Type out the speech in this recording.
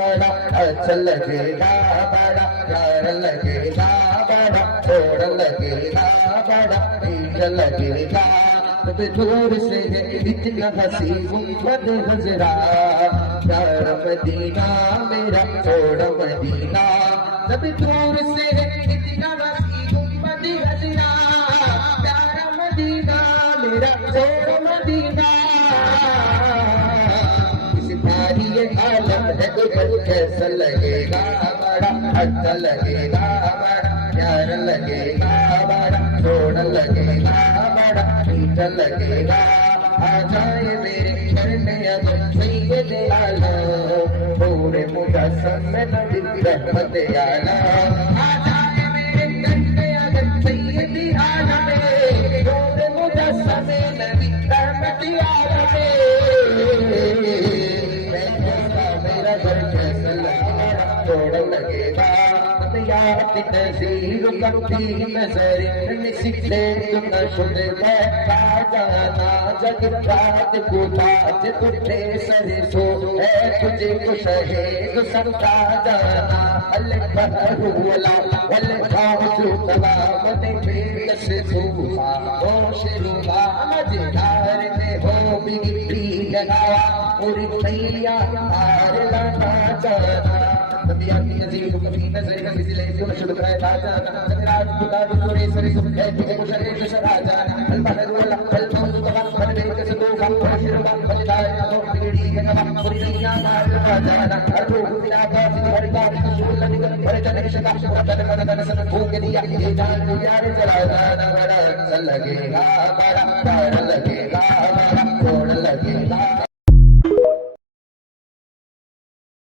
बड़ा अच्छा लगेगा, बड़ा प्यार लगेगा, बड़ा थोड़ा लगेगा, बड़ा ठीक लगेगा। तब दूर से है इतना हंसी गुंबद हजरा, प्यार मदीना मेरा थोड़ा मदीना। तब दूर से है इतना हंसी गुंबद हजरा, प्यार मदीना मेरा थोड़ा मदीना। ये आलम है उधर कैसा लगेगा, बड़ा अच्छा लगेगा, बड़ा प्यार लगेगा, बड़ा थोड़ा लगेगा, बड़ा मीठा लगेगा। आ जाए मेरे घर में अगर सैयद आलम, पूरे मुजस्सम में नबी रहमत आलम। आ जाए मेरे घर में अगर सैयद आलम, पूरे मुजस्सम में नबी रहमत आलम। घर कैसा लगेगा, थोड़ा लगेगा, याद नज़ीर कभी नजर निकले तुम शुद्ध बैठा जाना। जग रात को बात तुझे सर सो है, तुझे को शहीद समझा जाना। अल्लाह मजेदार में हो बिगड़ी लगावा, पूरी थैलियां हार लाना जाना। नदियां की नज़ीर कभी नजर कभी ले तुम शुद्ध बैठा जाना। रात को दाद तोरे सर सुन है तुझे को शरीर शरा जाना। अल्लाह अल्लाह तबारक व तआला के सदो का शिरबा मजेदार हो बिगड़ी लगावा, पूरी थैलियां हार लाना जाना। हर रोज बिना बात हर का रसूल निकल पर चले शका तन मन तन सन भूख दिया ये जान यार जला जाना। बड़ा अच्छा लगेगा, बड़ा प्यार लगेगा, बड़ा थोड़ा लगेगा,